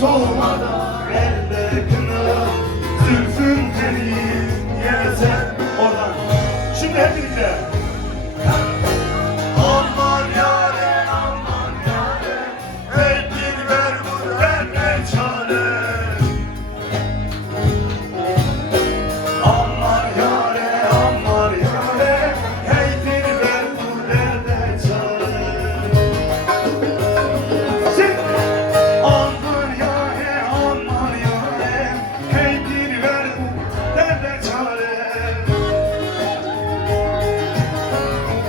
soğumadan elde kına, zülfün tenin yezer. Oradan. Şimdi hep birlikte. Aman yâre, aman yâre, hey dilber bu derde çare. Aman yâre, aman yâre, hey dilber bu derde çare. Aman yâre, aman yâre, hey dilber bu derde çare.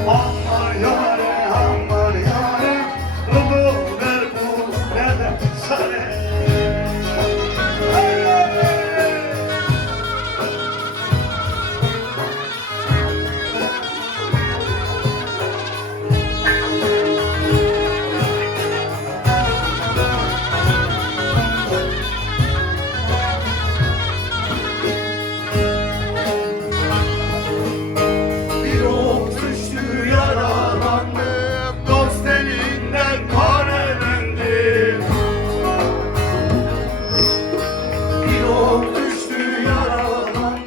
Aman yâre, aman yâre, bu ver bu derde çare. Bir ok düştü yaralandım, dost elinden karelendim. Bir ok düştü yaralandım,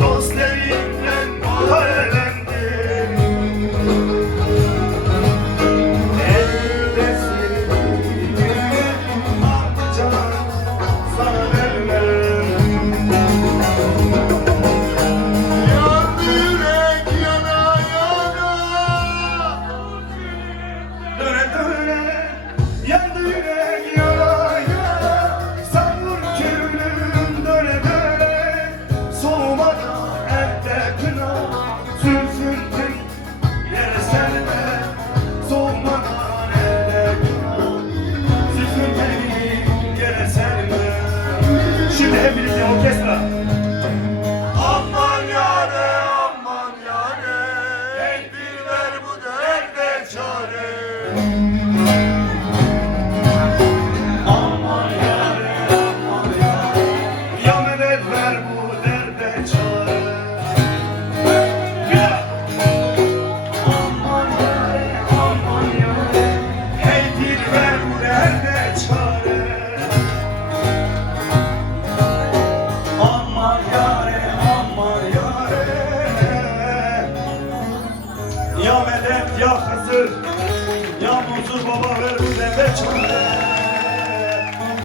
dost elinden karelendim. Elde sildiğimi ah can sana vermem. Yandı yürek yana yana, döne döne. Yandı yürek yana yana, savur külüm döne döne. Soğumadan elde kına, zülfün tek yere serme. Soğumadan elde kına, zülfün tek yere serme. Şimdi hep birlikte orkestra. Aman yâre, aman yâre, hey dilber bu derde çare. Aman yâre, aman yâre, ya medet ver bu derde çare. Ya! Aman yâre, aman yâre, hey dilber bu derde çare. Aman yâre, aman yâre, ya medet ya Hızır, ya Mansur Baba ver bu derde çare.